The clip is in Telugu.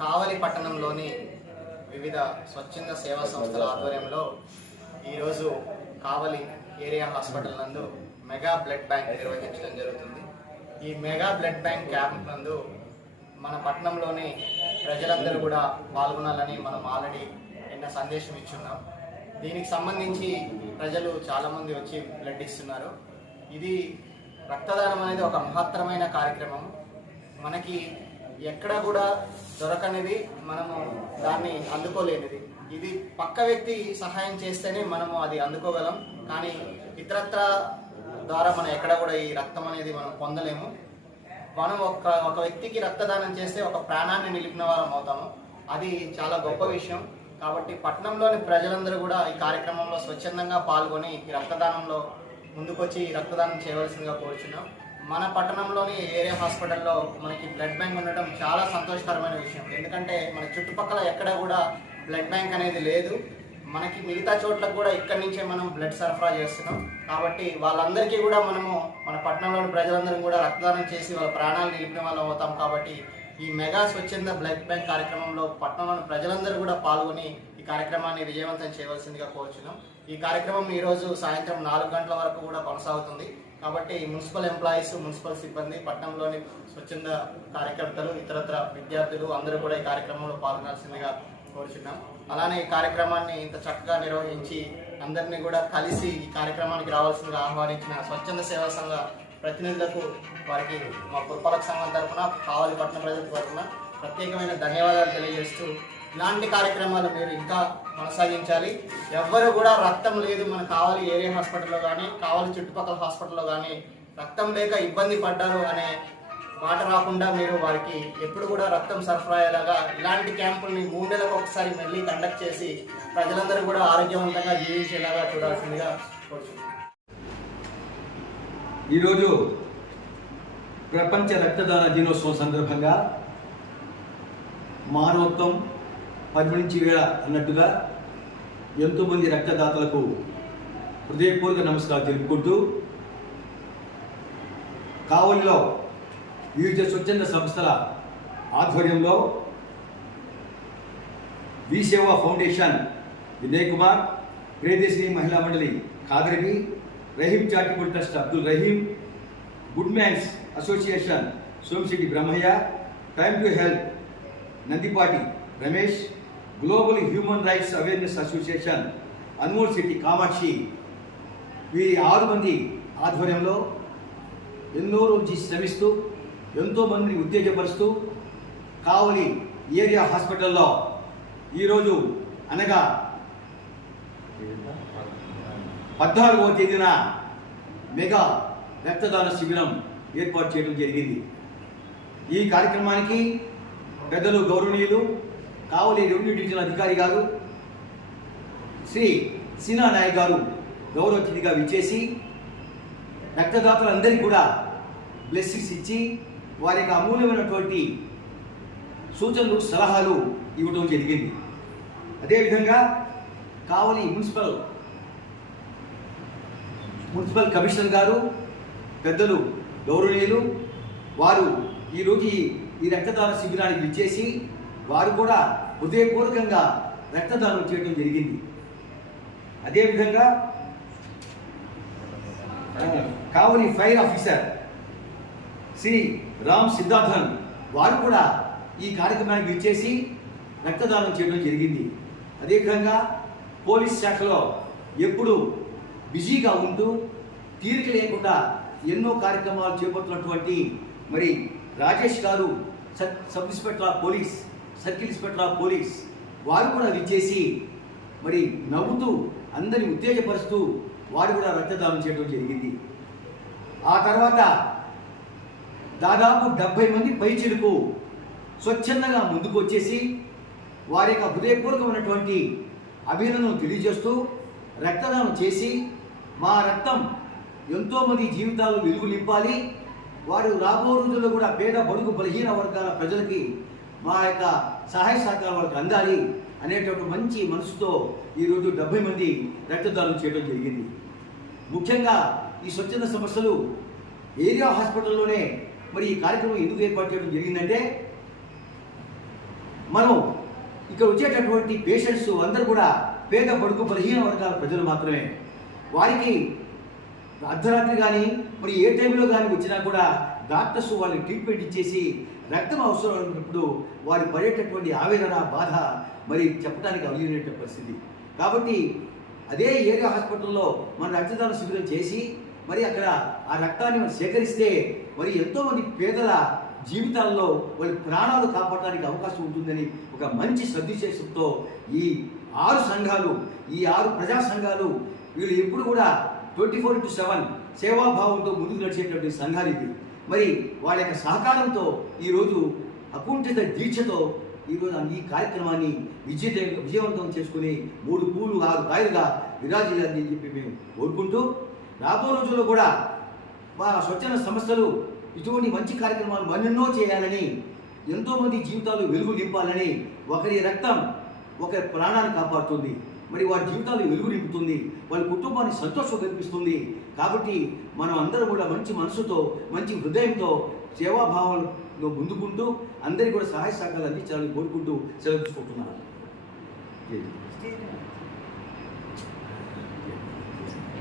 కావలి పట్టణంలోని వివిధ స్వచ్ఛంద సేవా సంస్థల ఆధ్వర్యంలో ఈరోజు కావలి ఏరియా హాస్పిటల్ నందు మెగా బ్లడ్ బ్యాంక్ నిర్వహించడం జరుగుతుంది. ఈ మెగా బ్లడ్ బ్యాంక్ క్యాంప్ నందు మన పట్టణంలోని ప్రజలందరూ కూడా పాల్గొనాలని మనం ఆల్రెడీ నిన్న సందేశం ఇచ్చున్నాం. దీనికి సంబంధించి ప్రజలు చాలామంది వచ్చి బ్లడ్ ఇస్తున్నారు. ఇది రక్తదానం అనేది ఒక మహత్తరమైన కార్యక్రమం. మనకి ఎక్కడ కూడా దొరకనిది మనము దాన్ని అందుకోలేనిది. ఇది పక్క వ్యక్తి సహాయం చేస్తేనే మనము అది అందుకోగలం. కానీ ఇతరత్ర ద్వారా మనం ఎక్కడ కూడా ఈ రక్తం అనేది మనం పొందలేము. మనం ఒక ఒక వ్యక్తికి రక్తదానం చేస్తే ఒక ప్రాణాన్ని నిలిపిన వారం అవుతాము. అది చాలా గొప్ప విషయం. కాబట్టి పట్టణంలోని ప్రజలందరూ కూడా ఈ కార్యక్రమంలో స్వచ్ఛందంగా పాల్గొని ఈ రక్తదానంలో ముందుకొచ్చి ఈ రక్తదానం చేయవలసిందిగా కోరుచున్నాం. మన పట్టణంలోని ఏరియా హాస్పిటల్లో మనకి బ్లడ్ బ్యాంక్ ఉండటం చాలా సంతోషకరమైన విషయం. ఎందుకంటే మన చుట్టుపక్కల ఎక్కడ కూడా బ్లడ్ బ్యాంక్ అనేది లేదు. మనకి మిగతా చోట్లకు కూడా ఇక్కడి నుంచే మనం బ్లడ్ సరఫరా చేస్తున్నాం. కాబట్టి వాళ్ళందరికీ కూడా మనము మన పట్టణంలోని ప్రజలందరం కూడా రక్తదానం చేసి వాళ్ళ ప్రాణాలు నిలిపిన వాళ్ళం అవుతాం కాబట్టి ఈ మెగా స్వచ్ఛంద బ్లడ్ బ్యాంక్ కార్యక్రమంలో పట్టణంలోని ప్రజలందరూ కూడా పాల్గొని ఈ కార్యక్రమాన్ని విజయవంతం చేయవలసిందిగా కోరుచున్నాం. ఈ కార్యక్రమం ఈరోజు సాయంత్రం నాలుగు గంటల వరకు కూడా కొనసాగుతుంది. కాబట్టి మున్సిపల్ ఎంప్లాయీస్ మున్సిపల్ సిబ్బంది పట్టణంలోని స్వచ్ఛంద కార్యకర్తలు ఇతరత్ర విద్యార్థులు అందరూ కూడా ఈ కార్యక్రమంలో పాల్గొనాల్సిందిగా కోరుచున్నాం. అలానే ఈ కార్యక్రమాన్ని ఇంత చక్కగా నిర్వహించి అందరినీ కూడా కలిసి ఈ కార్యక్రమానికి రావాల్సిందిగా ఆహ్వానించిన స్వచ్ఛంద సేవా సంఘ ప్రతినిధులకు వారికి మా పురపాలక సంఘం తరఫున కావలి పట్టణ ప్రజల తరఫున ప్రత్యేకమైన ధన్యవాదాలు తెలియజేస్తూ ఇలాంటి కార్యక్రమాలు మీరు ఇంకా కొనసాగించాలి. ఎవ్వరు కూడా రక్తం లేదు మన కావాలి ఏరియా హాస్పిటల్లో కానీ కావాలి చుట్టుపక్కల హాస్పిటల్లో కానీ రక్తం లేక ఇబ్బంది పడ్డారు అనే మాట రాకుండా మీరు వారికి ఎప్పుడు కూడా రక్తం సరఫరా అయ్యేలాగా ఇలాంటి క్యాంపుల్ని మూడు నెలలకు ఒకసారి మళ్ళీ కండక్ట్ చేసి ప్రజలందరూ కూడా ఆరోగ్యవంతంగా జీవించేలాగా చూడాల్సిందిగా కోరుతున్నాను ఈరోజు ప్రపంచ రక్తదాన దినోత్సవం సందర్భంగా మానవత్వం పరిగణించి వేళ అన్నట్టుగా ఎంతోమంది రక్తదాతలకు హృదయపూర్వక నమస్కారం తెలుపుకుంటూ కావలిలో వివిధ స్వచ్ఛంద సంస్థల ఆధ్వర్యంలో Viseva foundation Vinay Kumar Priyadarshini Mahila Mandali Khadarvi Rahim charitable trust Abdul Rahim good man's association Somashetty Brahmaiah time to help Nandipati Ramesh global human rights awareness association Anmol Shetty Kamakshi. వీరి ఆరు మంది ఆధ్వర్యంలో ఎన్నో రోజు శ్రమిస్తూ ఎంతో మందిని ఉత్తేజపరుస్తూ కావలి ఏరియా హాస్పిటల్లో ఈరోజు అనగా పద్నాలుగవ తేదీన మెగా రక్తదాన శిబిరం ఏర్పాటు చేయడం జరిగింది. ఈ కార్యక్రమానికి పెద్దలు గౌరవనీయులు కావలి రెవెన్యూ డివిజన్ అధికారి గారు శ్రీ సినా నాయక్ గారు గౌరవ అతిథిగా విచ్చేసి రక్తదాతలందరికీ కూడా బ్లెస్సింగ్స్ ఇచ్చి వారి యొక్క అమూల్యమైనటువంటి సూచనలు సలహాలు ఇవ్వడం జరిగింది. అదేవిధంగా కావలి మున్సిపల్ మున్సిపల్ కమిషనర్ గారు పెద్దలు గౌరవనీయులు వారు ఈరోజు ఈ ఈ రక్తదాన శిబిరానికి విచ్చేసి వారు కూడా హృదయపూర్వకంగా రక్తదానం చేయడం జరిగింది. అదేవిధంగా కావలి ఫైర్ ఆఫీసర్ శ్రీ రామ్ సిద్ధార్థన్ వారు కూడా ఈ కార్యక్రమానికి విచ్చేసి రక్తదానం చేయడం జరిగింది. అదేవిధంగా పోలీస్ శాఖలో ఎప్పుడు బిజీగా ఉంటూ తీరిక లేకుండా ఎన్నో కార్యక్రమాలు చేపడుతున్నటువంటి మరి రాజేష్ గారు sub sub inspector of police circle inspector of police వారు కూడా విచ్చేసి మరి నవ్వుతూ అందరిని ఉత్తేజపరుస్తూ వారు కూడా రక్తదానం చేయడం జరిగింది. ఆ తర్వాత దాదాపు డెబ్బై మంది పైచిలకు స్వచ్ఛందంగా ముందుకు వచ్చేసి వారి యొక్క హృదయపూర్వకమైనటువంటి అభినందనలు తెలియజేస్తూ రక్తదానం చేసి మా రక్తం ఎంతోమంది జీవితాలు వెలుగు నింపాలి. వారు రాబో రోజుల్లో కూడా పేద బడుగు బలహీన వర్గాల ప్రజలకి మా యొక్క సహాయ సహకారం వాళ్ళకి అందాలి అనేటువంటి మంచి మనసుతో ఈరోజు డెబ్బై మంది రక్తదానం చేయడం జరిగింది. ముఖ్యంగా ఈ స్వచ్ఛంద సమస్యలు ఏరియా హాస్పిటల్లోనే మరి ఈ కార్యక్రమం ఎందుకు ఏర్పాటు చేయడం జరిగిందంటే మనం ఇక్కడ వచ్చేటటువంటి పేషెంట్స్ అందరూ కూడా పేద బడుగు బలహీన వర్గాల ప్రజలు మాత్రమే. వారికి అర్ధరాత్రి కానీ మరి ఏ టైంలో కానీ వచ్చినా కూడా డాక్టర్స్ వాళ్ళకి ట్రీట్మెంట్ ఇచ్చేసి రక్తం అవసరం అయినప్పుడు వారి పడేటటువంటి ఆవేదన బాధ మరి చెప్పడానికి అవలేనటువంటి పరిస్థితి. కాబట్టి అదే ఏరియా హాస్పిటల్లో మన రక్తదాన శిబిరం చేసి మరి అక్కడ ఆ రక్తాన్ని మనం సేకరిస్తే మరి ఎంతోమంది పేదల జీవితాల్లో వాళ్ళ ప్రాణాలు కాపాడడానికి అవకాశం ఉంటుందని ఒక మంచి సదుద్దేశంతో ఈ ఆరు సంఘాలు ఈ ఆరు ప్రజా సంఘాలు వీళ్ళు ఎప్పుడు కూడా ట్వంటీ ఫోర్ ఇంటూ సెవెన్ సేవాభావంతో ముందుకు నడిచేటువంటి సంఘాలు ఇది మరి వాళ్ళ యొక్క సహకారంతో ఈరోజు అకుంఠిత దీక్షతో ఈరోజు ఈ కార్యక్రమాన్ని విజయ విజయవంతం చేసుకుని మూడు పూలు ఆరు కాయలుగా విరాజిల్లని చెప్పి మేము కోరుకుంటూ రాబో రోజుల్లో కూడా మా స్వచ్ఛంద సంస్థలు ఇటువంటి మంచి కార్యక్రమాలు మన్నెన్నో చేయాలని ఎంతోమంది జీవితాలు వెలుగు నింపాలని ఒకరి రక్తం ఒకరి ప్రాణాన్ని కాపాడుతుంది. మరి వారి జీవితాలు వెలుగు నింపుతుంది వాళ్ళ కుటుంబాన్ని సంతోషం కల్పిస్తుంది. కాబట్టి మనం అందరం కూడా మంచి మనసుతో మంచి హృదయంతో సేవాభావంలో ముందుకుంటూ అందరికీ కూడా సహాయ సహకారాలు అందించాలని కోరుకుంటూ సెలవు తీసుకుంటున్నాను.